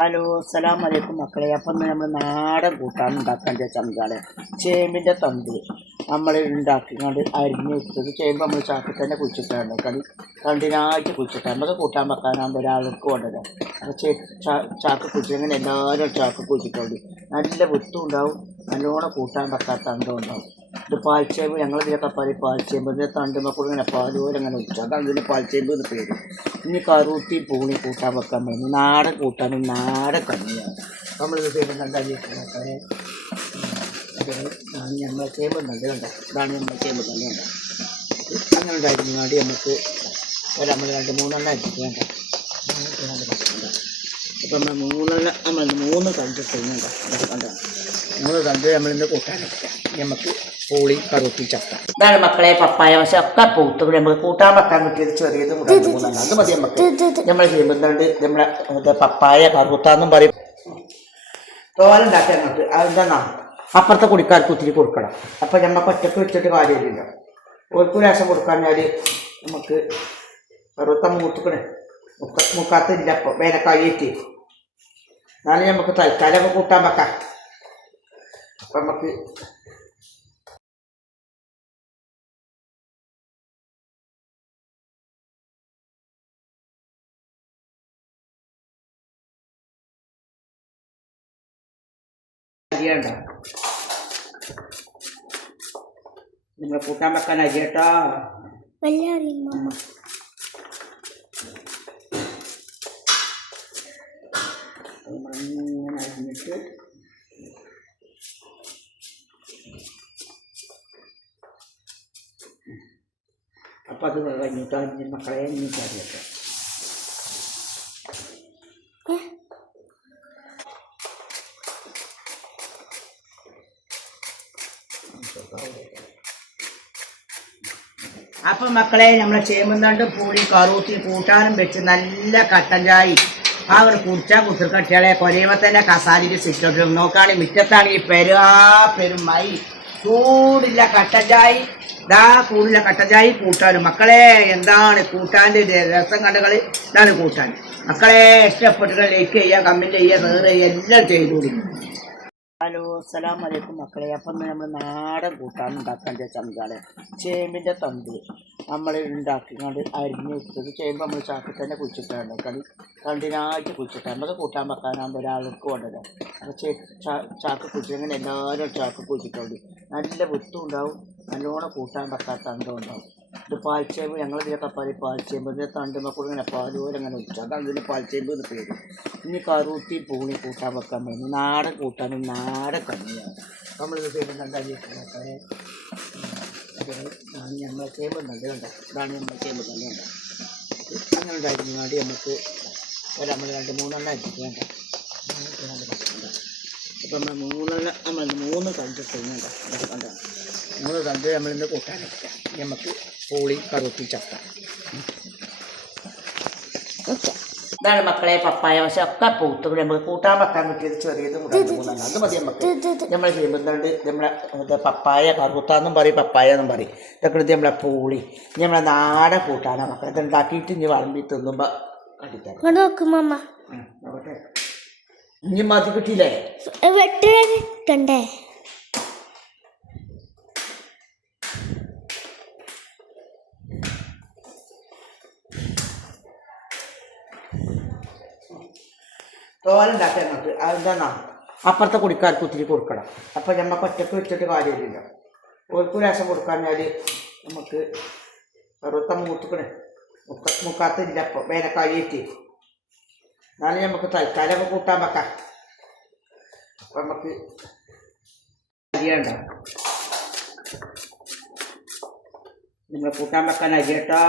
Hello അസ്സലാമു അലൈക്കും മക്കളെ. അപ്പം നമ്മൾ നാടൻ കൂട്ടാൻ ഉണ്ടാക്കാൻ ചങ്കാളെ ചേമ്പിൻ്റെ തണ്ട് നമ്മൾ ഉണ്ടാക്കിക്കൊണ്ട് അരിഞ്ഞ് വെച്ചത് ചേമ്പ് നമ്മൾ ചാക്കിൽ തന്നെ കുഴിച്ചിട്ടാണ് തണ്ടിനായിട്ട് കുഴിച്ചിട്ടാണ് നമുക്ക് കൂട്ടാൻ വെക്കാനാകുമ്പോൾ ഒരാൾക്ക് കൊണ്ടുവരാം. അപ്പോൾ ചാക്ക് കുഴിച്ചിങ്ങനെ എല്ലാവരും ചാക്ക് കുഴിച്ചിട്ടുണ്ട്. നല്ല വിത്തും ഉണ്ടാവും, നല്ലോണം കൂട്ടാൻ വെക്കാത്ത തണ്ടും ഉണ്ടാവും. ഇത് പാൽച്ചേമ്പ്, ഞങ്ങളിതിലൊക്കെ പറയും പാൽച്ചേമ്പ്. ഇതിൻ്റെ തണ്ടുമ്പോൾ ഇങ്ങനെ പാലുപോലെ അങ്ങനെ ഒഴിച്ചു, അതാണ് ഇതിൻ്റെ പാൽച്ചേമ്പ് എന്ന് പേര്. ഇനി കറുത്തി പൂളി കൂട്ടാൻ വെക്കാൻ പറ്റുന്നു. നാടൻ കൂട്ടാനും നാടൻ കഞ്ഞിയാണ് നമ്മളിത് ചെയ്യുന്നുണ്ട്. മക്കളെ ഇതാണ് നമ്മൾ ചെയ്യുന്നുണ്ട്, കണ്ടോ, ഇതാണ് നമ്മൾ ചെയ്യുമ്പോൾ തന്നെയുണ്ട്. അങ്ങനെ ഉണ്ടായിരുന്നു വേണ്ടി നമുക്ക് നമ്മൾ 2-3 എണ്ണം വേണ്ട. ഇപ്പം നമ്മൾ 3 തണ്ട് ചെയ്യുന്നുണ്ട്, കണ്ടോ. 3 തണ്ട് നമ്മളിന്ന് കൂട്ടാൻ വെക്കാം. നമുക്ക് പൂളി കറുത്തി ചക്ക. ഇതാണ് മക്കളെ പപ്പായ. പക്ഷെ ഒക്കെ പൂത്ത് നമുക്ക് കൂട്ടാൻ വെക്കാൻ പറ്റിയത് ചെറിയത് 3-4 അത് മതി നമുക്ക്. നമ്മൾ ചെയ്യുമ്പോണ്ട് നമ്മളെ പപ്പായ കറുത്താന്നും പറയും. തോലുണ്ടാക്കി അങ്ങോട്ട് അതെന്താ അപ്പുറത്തെ കുടിക്കാർക്ക് ഒത്തിരി കൊടുക്കണം. അപ്പം നമുക്ക് ഒറ്റക്ക് വെച്ചിട്ട് കാര്യമില്ല. ഒരു രസം കൊടുക്കാഞ്ഞാൽ നമുക്ക് കറുത്ത മൂത്തുക്കണേ മുക്കാത്തില്ല. അപ്പം വേനക്കായിട്ട് എന്നാലും നമുക്ക് തൽക്കാലമൊക്കെ കൂട്ടാൻ വെക്കാം. അപ്പം നമുക്ക് അരിയണ്ട, നിങ്ങൾ കൂട്ടാൻ വെക്കാൻ അരിയട്ടാ. നമ്മളിങ്ങനെ അരിഞ്ഞിട്ട് അപ്പം അത് കഴിഞ്ഞിട്ട് അരിഞ്ഞ് മക്കളെ അരിഞ്ഞിട്ട് അറിയട്ടെ. അപ്പം മക്കളെ നമ്മളെ ചേമ്പുന്നണ്ട് പൂളി കറൂത്തി കൂട്ടാനും വെച്ച് നല്ല കട്ടൻ ചായ ആ ഒരു കുടിച്ചാൽ കുത്തിർക്കട്ടിയാളെ കൊരയുമ്പോൾ തന്നെ കസാലിക്ക് സിറ്റോട്ടിലും നോക്കുകയാണെങ്കിൽ മുറ്റത്താണെങ്കിൽ പെരുമൈ ചൂടില്ല കട്ടൻ ചായ. ഇതാ കൂടുതല കട്ടൻ ചായ കൂട്ടാനും. മക്കളെ എന്താണ് കൂട്ടാൻ്റെ രസം കണ്ടുകൾ, ഇതാണ് കൂട്ടാൻ. മക്കളെ ഇഷ്ടപ്പെട്ടിട്ട് ലൈക്ക് ചെയ്യുക, കമൻറ്റ് ചെയ്യുക, ഷെയർ ചെയ്യുക, എല്ലാം ചെയ്തുകൂടി. ഹലോ അസ്സലാമു അലൈക്കും മക്കളെ. അപ്പം നമ്മൾ നാടൻ കൂട്ടാൻ ഉണ്ടാക്കാൻ ചങ്കാളെ ചേമ്പിൻ്റെ തണ്ട് നമ്മൾ ഉണ്ടാക്കിക്കൊണ്ട് അരിഞ്ഞ് വെച്ചത് ചേമ്പ് നമ്മൾ ചാക്കിൽ തന്നെ കുഴിച്ചിട്ടാണ് തണ്ടിനായിട്ട് കുഴിച്ചിട്ടാണ് നമുക്ക് കൂട്ടാൻ വെക്കാനാകുമ്പോൾ ഒരാൾക്ക് കൊണ്ടുവരാം. അപ്പോൾ ചാക്ക് കുഴിച്ചിങ്ങനെ എല്ലാവരും ചാക്ക് കുഴിച്ചിട്ടുണ്ട്. നല്ല വിത്തും ഉണ്ടാവും, നല്ലോണം കൂട്ടാൻ വെക്കാത്ത തണ്ടും ഉണ്ടാവും. ഇത് പാൽച്ചേമ്പ്, ഞങ്ങളിതിലൊക്കെ പറയും പാൽച്ചേമ്പ്. ഇതിൻ്റെ തണ്ടുമ്പോൾ ഇങ്ങനെ പാലുപോലെ അങ്ങനെ ഒഴിച്ചു, അതാണ് ഇതിൻ്റെ പാൽച്ചേമ്പ് എന്ന് പേര്. ഇനി കറുത്തി പൂളി കൂട്ടാൻ വെക്കാൻ പറ്റുന്നു. നാടൻ കൂട്ടാനും നാടൻ കഞ്ഞിയാണ് നമ്മളിത് ചെയ്യുന്നുണ്ട്. മക്കളെ ഇതാണ് നമ്മൾ ചെയ്യുന്നുണ്ട്, കണ്ടോ, ഇതാണ് നമ്മൾ ചെയ്യുമ്പോൾ തന്നെയുണ്ട്. അങ്ങനെ ഉണ്ടായിരുന്നു വേണ്ടി നമുക്ക് നമ്മൾ 2-3 എണ്ണം വേണ്ട. ഇപ്പം നമ്മൾ 3 തണ്ട് ചെയ്യുന്നുണ്ട്, കണ്ടോ. 3 തണ്ട് നമ്മളിന്ന് കൂട്ടാൻ വെക്കാം. നമുക്ക് പൂളി കറുത്തി ചക്ക. ഇതാണ് മക്കളെ പപ്പായ. പക്ഷെ ഒക്കെ പൂത്ത് നമുക്ക് കൂട്ടാൻ വെക്കാൻ പറ്റിയത് ചെറിയത് 3-4 അത് മതി നമുക്ക്. നമ്മൾ ചെയ്യുമ്പോണ്ട് നമ്മളെ പപ്പായ കറുത്താന്നും പറയും, പപ്പായ എന്നും പറയും. ഇതൊക്കെ നമ്മളെ പൂളി നമ്മളെ നാടൻ കൂട്ടാനാണ് മക്കളെ. ഇത് ഉണ്ടാക്കിയിട്ട് ഇനി വളമ്പി തിന്നുമ്പോൾ കണ്ടിട്ടാണ് നോക്കട്ടെ. ഇനി മതി കിട്ടിയില്ലേ വെട്ടേ. തോലുണ്ടാക്കി അങ്ങോട്ട് അതെന്താ അപ്പുറത്തെ കുടിക്കാർക്ക് ഒത്തിരി കൊടുക്കണം. അപ്പം നമുക്ക് ഒറ്റക്ക് വെച്ചിട്ട് കാര്യമില്ല. ഒരു രസം കൊടുക്കാഞ്ഞാൽ നമുക്ക് കറുത്ത മൂത്തുക്കണേ മുക്കാത്തില്ല. അപ്പം വേനക്കായിട്ട് എന്നാലും നമുക്ക് തൽക്കാലമൊക്കെ കൂട്ടാൻ വെക്കാം. അപ്പം നമുക്ക് അരിയണ്ട, നിങ്ങൾ കൂട്ടാൻ വെക്കാൻ അരിയട്ടാ.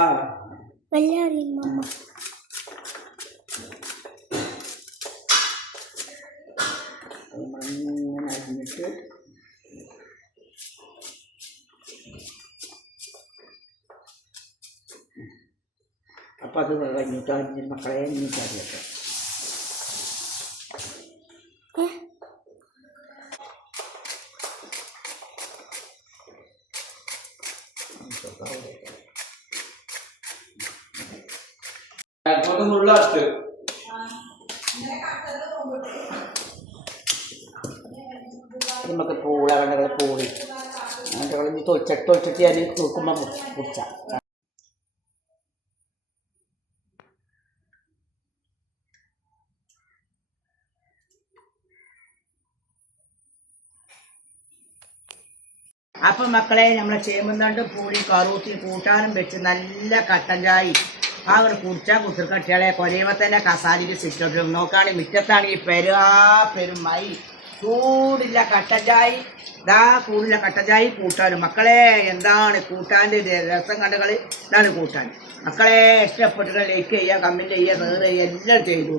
നമ്മളിങ്ങനെ അരിഞ്ഞിട്ട് അപ്പം അത് കഴിഞ്ഞിട്ട് അരിഞ്ഞ് മക്കളെ അരിഞ്ഞിട്ട് അറിയട്ടെ. Foto nulla. നമുക്ക് പൂള കണ്ടകൾ പൂളി കണ്ടകൾ ഇനി തൊളിച്ചിട്ട് ഞാൻ തൂക്കുമ്പോൾ കുടിച്ച അപ്പം മക്കളെ നമ്മളെ ചേമ്പുന്നണ്ടും പൂളി കറൂത്തി കൂട്ടാനും വെച്ച് നല്ല കട്ടൻ ചായ ആ ഒരു കുടിച്ചാൽ കുത്തിർക്കട്ടികളെ കൊരയുമ്പോൾ തന്നെ കസാലിക്ക് സിറ്റോട്ടിലും നോക്കുകയാണെങ്കിൽ മുറ്റത്താണെങ്കിൽ പെരുമായി ചൂടില്ല കട്ടൻ ചായ ചൂടില്ല കട്ടൻ ചായ കൂട്ടാനും മക്കളെ എന്താണ് കൂട്ടാൻ്റെ രസം കണ്ടുകൾ ഇതാണ് കൂട്ടാൻ മക്കളെ ഇഷ്ടപ്പെട്ടിട്ട് ലൈക്ക് ചെയ്യുക കമൻറ്റ് ചെയ്യുക ഷെയർ ചെയ്യുക എല്ലാം ചെയ്തു